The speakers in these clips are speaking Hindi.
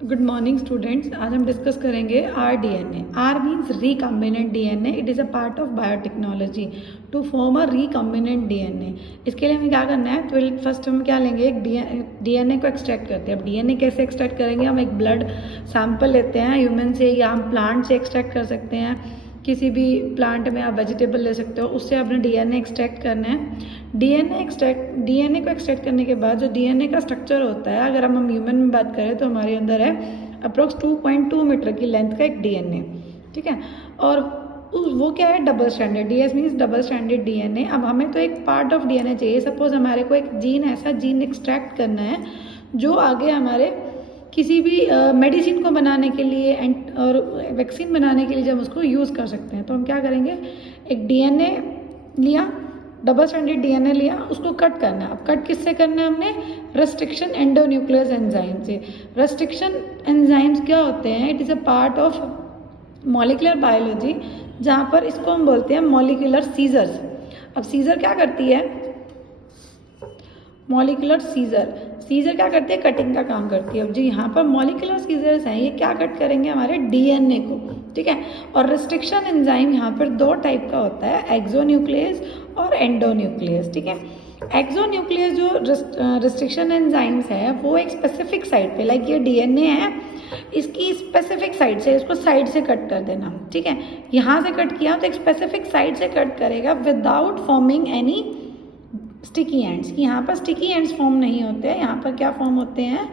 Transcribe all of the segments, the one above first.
Good morning students. आज हम डिस्कस करेंगे rDNA। R means recombinant DNA। It is a part of biotechnology to form a recombinant DNA। इसके लिए हमें क्या करना है, तो फर्स्ट हम क्या लेंगे, एक DNA को एक्सट्रैक्ट करते हैं। अब DNA कैसे एक्सट्रैक्ट करेंगे, हम एक ब्लड सैंपल लेते हैं ह्यूमन से या हम प्लांट से एक्सट्रैक्ट कर सकते हैं। किसी भी प्लांट में आप वेजिटेबल ले सकते हो, उससे आपने DNA एक्सट्रैक्ट करना है। DNA को एक्सट्रैक्ट करने के बाद जो DNA का स्ट्रक्चर होता है, अगर हम ह्यूमन में बात करें तो हमारे अंदर है अप्रोक्स 2.2 मीटर की लेंथ का एक DNA, ठीक है। और वो क्या है, double standard. DS means double standard DNA। अब हमें तो एक पार्ट ऑफ DNA चाहिए। सपोज हमारे को एक ऐसा जीन एक्सट्रैक्ट करना है जो आगे हमारे किसी भी मेडिसिन को बनाने के लिए और वैक्सीन बनाने के लिए जब उसको यूज़ कर सकते हैं, तो हम क्या करेंगे, एक DNA लिया, डबल स्टैंडर्ड DNA लिया, उसको कट करना है। अब कट किससे करना है हमने, रेस्ट्रिक्शन एंडोन्यूक्लियस एंजाइम से। रेस्ट्रिक्शन एंजाइम्स क्या होते हैं, it is a part of molecular biology, जहाँ पर इसको हम बोलते हैं मॉलिक्यूलर सीजर्स। अब सीजर क्या करती है, मॉलिक्यूलर सीजर क्या करते हैं, कटिंग का काम करती है। अब जो यहाँ पर मॉलिक्यूलर सीजर्स हैं, ये क्या कट करेंगे, हमारे DNA को, ठीक है। और रिस्ट्रिक्शन एंजाइम यहाँ पर दो टाइप का होता है, एक्सोन्यूक्लियस और एंडोन्यूक्लियस, ठीक है। एक्सोन्यूक्लियस जो रिस्ट्रिक्शन एंजाइम्स है, वो एक स्पेसिफिक साइड पे, लाइक ये DNA है, इसकी स्पेसिफिक साइड से, इसको साइड से कट कर देना, ठीक है। यहाँ से कट किया तो एक स्पेसिफिक साइड से कट करेगा without forming any sticky ends. यहाँ पर स्टिकी एंड्स फॉर्म नहीं होते हैं, यहाँ पर क्या फॉर्म होते हैं,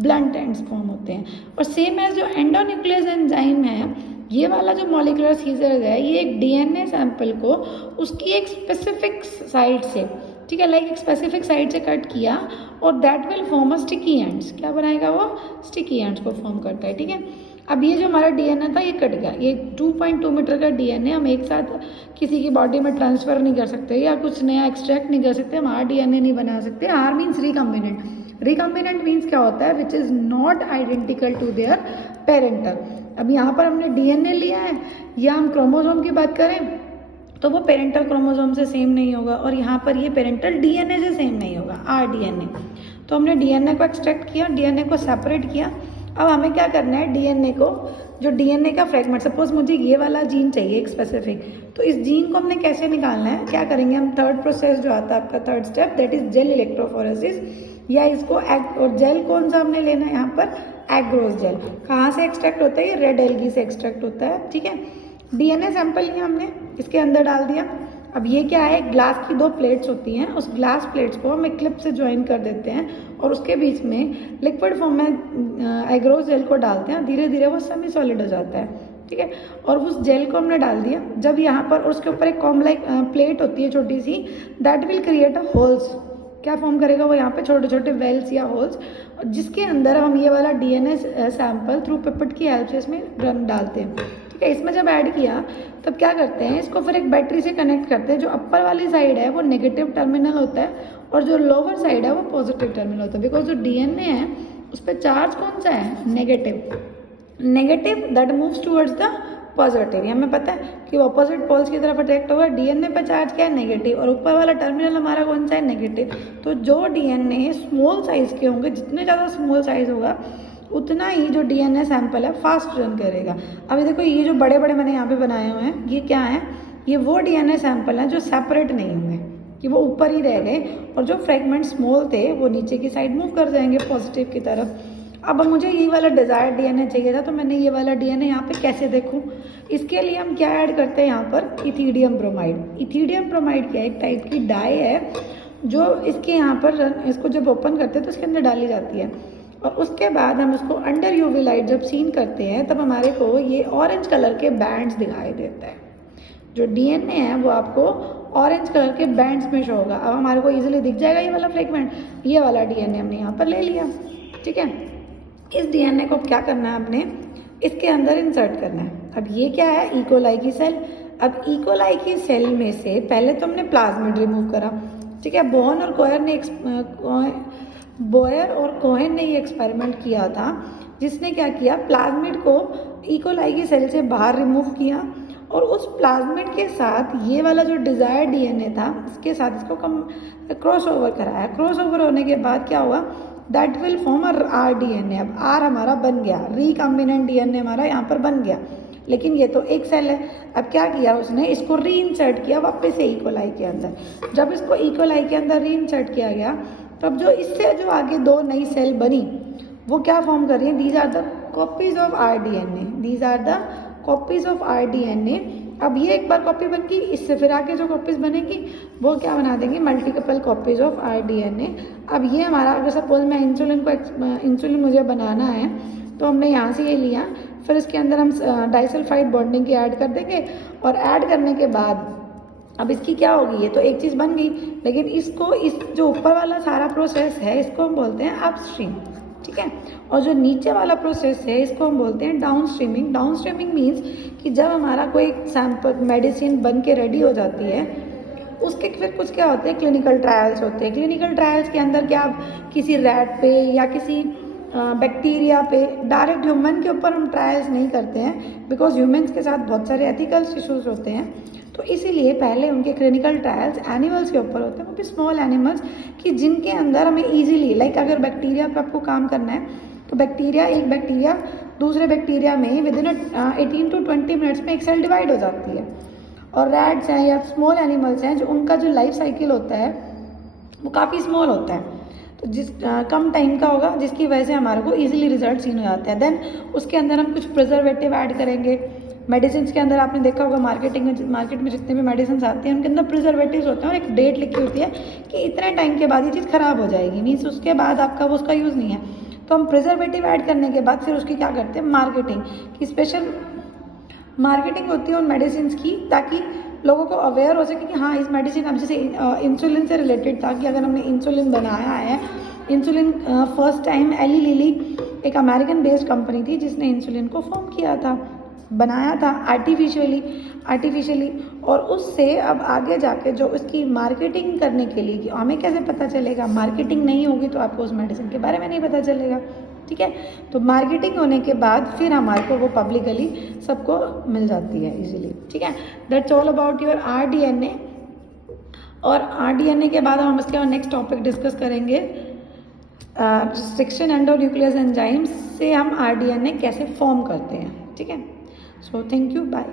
ब्लंट एंड्स फॉर्म होते हैं। और सेम एज जो एंडोन्यूक्लियस एंजाइम है, ये वाला जो मॉलिक्यूलर सीजर है, ये एक DNA सैंपल को उसकी एक स्पेसिफिक साइड से, ठीक है, लाइक एक स्पेसिफिक साइड से कट किया और that will form a sticky ends. क्या बनाएगा वो, स्टिकी एंड्स को फॉर्म करता है, ठीक है। अब ये जो हमारा DNA था, ये कट गया। ये 2.2 मीटर का DNA हम एक साथ किसी की बॉडी में ट्रांसफ़र नहीं कर सकते या कुछ नया एक्सट्रैक्ट नहीं कर सकते, हम DNA नहीं बना सकते। R means recombinant. Recombinant means क्या होता है, which is not identical to their parental. अब यहाँ पर हमने DNA लिया है, या हम क्रोमोसोम की बात करें तो वो पेरेंटल क्रोमोसोम से सेम नहीं होगा, और यहाँ पर ये पेरेंटल DNA से सेम नहीं होगा, rDNA। तो हमने DNA को एक्सट्रैक्ट किया, DNA को सेपरेट किया। अब हमें क्या करना है, DNA को, जो DNA का फ्रेगमेंट, सपोज मुझे ये वाला जीन चाहिए एक स्पेसिफिक, तो इस जीन को हमने कैसे निकालना है, क्या करेंगे हम, थर्ड प्रोसेस जो आता है आपका, third step, that is gel electrophoresis. या इसको और जेल कौन सा हमने लेना है यहाँ पर, एग्रोस जेल। कहाँ से एक्सट्रैक्ट होता है, ये रेड एल्गी से एक्सट्रैक्ट होता है, ठीक है। DNA सैंपल लिया हमने, इसके अंदर डाल दिया। अब ये क्या है, ग्लास की दो प्लेट्स होती हैं, उस ग्लास प्लेट्स को हम एक क्लिप से ज्वाइन कर देते हैं और उसके बीच में लिक्विड फॉर्म में एग्रोस जेल को डालते हैं। धीरे धीरे वो सेमी सॉलिड हो जाता है, ठीक है। और उस जेल को हमने डाल दिया। जब यहाँ पर उसके ऊपर एक कॉम लाइक प्लेट होती है छोटी सी, that will create a holes. क्या फॉर्म करेगा वो, यहाँ पे छोटे छोटे वेल्स या होल्स, जिसके अंदर हम ये वाला DNA सैंपल थ्रू पिपेट की हेल्प से इसमें डालते हैं, ठीक है। इसमें जब ऐड किया तब क्या करते हैं, इसको फिर एक बैटरी से कनेक्ट करते हैं। जो अपर वाली साइड है वो नेगेटिव टर्मिनल होता है और जो लोअर साइड है वो पॉजिटिव टर्मिनल होता है, बिकॉज जो DNA है उस पर चार्ज कौन सा है, negative that moves towards the positive. ये हमें पता है कि ऑपोजिट पोल्स की तरफ अट्रैक्ट होगा। DNA पे चार्ज क्या है, नेगेटिव, और ऊपर वाला टर्मिनल हमारा कौन सा है, नेगेटिव। तो जो DNA स्मॉल साइज के होंगे, जितने ज़्यादा स्मॉल साइज होगा उतना ही जो DNA सैंपल है फास्ट रन करेगा। अभी देखो ये जो बड़े बड़े मैंने यहाँ पे बनाए हुए हैं, ये क्या है, ये वो DNA सैंपल हैं जो सेपरेट नहीं हुए, कि वो ऊपर ही रह गए, और जो फ्रेगमेंट स्मॉल थे वो नीचे की साइड मूव कर जाएंगे पॉजिटिव की तरफ। अब मुझे ये वाला डिज़ायर्ड DNA चाहिए था, तो मैंने ये वाला DNA यहाँ पे कैसे देखूँ, इसके लिए हम क्या ऐड करते हैं यहाँ पर, इथीडियम ब्रोमाइड। इथीडियम ब्रोमाइड क्या है, एक टाइप की डाई है जो इसके यहाँ पर इसको जब ओपन करते हैं तो इसके अंदर डाली जाती है, और उसके बाद हम उसको अंडर यूवी लाइट जब सीन करते हैं तब हमारे को ये ऑरेंज कलर के बैंड्स दिखाई देता है। जो DNA है वो आपको ऑरेंज कलर के बैंड्स में शो होगा। अब हमारे को इजीली दिख जाएगा ये वाला फ्रेगमेंट, ये वाला DNA हमने यहाँ पर ले लिया, ठीक है। इस DNA को क्या करना है, आपने इसके अंदर इंसर्ट करना है। अब ये क्या है, इकोलाई की सेल। अब इकोलाई की सेल में से पहले तो हमने प्लाज्मिड रिमूव करा, ठीक है। बोयर और कोहेन ने ये एक्सपेरिमेंट किया था, जिसने क्या किया, प्लाज्मिड को इकोलाई की सेल से बाहर रिमूव किया और उस प्लाज्मिड के साथ ये वाला जो डिज़ायर्ड DNA था, इसके साथ इसको क्रॉस ओवर कराया। क्रॉस ओवर होने के बाद क्या हुआ, that will form R DNA. अब आर हमारा बन गया, रिकॉम्बिनेंट डीएनए हमारा यहाँ पर बन गया, लेकिन ये तो एक सेल है। अब क्या किया उसने, इसको रीइंसर्ट किया वापस से इकोलाई के अंदर। जब इसको इकोलाई के अंदर रीइंसर्ट किया गया, तब जो इससे जो आगे दो नई सेल बनी वो क्या फॉर्म कर रही है, these are the copies of R DNA, these are the copies of R DNA. अब ये एक बार कॉपी बन गई, इससे फिर आगे जो कॉपीज बनेगी वो क्या बना देंगे, multiple copies of R DNA. अब ये हमारा, अगर सपोज मैं इंसुलिन मुझे बनाना है तो हमने यहाँ से ये लिया, फिर इसके अंदर हम डाइसल्फाइड बॉन्डिंग की ऐड कर देंगे, और ऐड करने के बाद अब इसकी क्या होगी, ये तो एक चीज़ बन गई, लेकिन इसको, इस जो ऊपर वाला सारा प्रोसेस है इसको हम बोलते हैं अपस्ट्रीम, ठीक है। और जो नीचे वाला प्रोसेस है इसको हम बोलते हैं down streaming. Down streaming means कि जब हमारा कोई सैंपल मेडिसिन बन के रेडी हो जाती है, उसके फिर कुछ क्या होते हैं, क्लिनिकल ट्रायल्स होते हैं। क्लिनिकल ट्रायल्स के अंदर क्या आप किसी रैट पे या किसी बैक्टीरिया पे, डायरेक्ट ह्यूमन के ऊपर हम ट्रायल्स नहीं करते हैं, बिकॉज ह्यूमन्स के साथ बहुत सारे एथिकल्स इशूज होते हैं। तो इसीलिए पहले उनके क्लिनिकल ट्रायल्स एनिमल्स के ऊपर होते हैं, वो भी स्मॉल एनिमल्स, कि जिनके अंदर हमें ईजिली, लाइक अगर बैक्टीरिया पे आपको काम करना है तो बैक्टीरिया, एक बैक्टीरिया दूसरे बैक्टीरिया में विद इन 18 to 20 मिनट्स में एक सेल डिवाइड हो जाती है। और रैट्स हैं या स्मॉल एनिमल्स हैं जो उनका जो लाइफ साइकिल होता है वो काफ़ी स्मॉल होता है, तो जिस कम टाइम का होगा, जिसकी वजह से हमारे को इजीली रिजल्ट सीन हो जाते हैं। देन उसके अंदर हम कुछ प्रिजर्वेटिव ऐड करेंगे। मेडिसिन के अंदर आपने देखा होगा मार्केट में जितने भी मेडिसिन आती हैं उनके अंदर प्रिजर्वेटिव्स होते हैं और एक डेट लिखी होती है कि इतने टाइम के बाद ये चीज़ ख़राब हो जाएगी, मीन्स उसके बाद आपका वो उसका यूज़ नहीं है। तो हम प्रिजर्वेटिव ऐड करने के बाद फिर उसकी क्या करते हैं, मार्केटिंग की, स्पेशल मार्केटिंग होती है उन मेडिसिन की, ताकि लोगों को अवेयर हो सके कि हाँ इस मेडिसिन, अब जैसे इंसुलिन से रिलेटेड था कि अगर हमने इंसुलिन बनाया है, insulin first time Eli Lilly एक अमेरिकन बेस्ड कंपनी थी जिसने इंसुलिन को फॉर्म किया था, बनाया था आर्टिफिशियली। और उससे अब आगे जाके जो उसकी मार्केटिंग करने के लिए, कि हमें कैसे पता चलेगा, मार्केटिंग नहीं होगी तो आपको उस मेडिसिन के बारे में नहीं पता चलेगा, ठीक है। तो मार्केटिंग होने के बाद फिर हमारे को वो पब्लिकली सबको मिल जाती है इजीली, ठीक है। That's all about your R DNA. और आर डीएनए के बाद हम इसके नेक्स्ट टॉपिक डिस्कस करेंगे, रिस्ट्रिक्शन एंडोन्यूक्लियस एंजाइम्स से हम आर डीएनए कैसे फॉर्म करते हैं, ठीक है। So thank you, bye.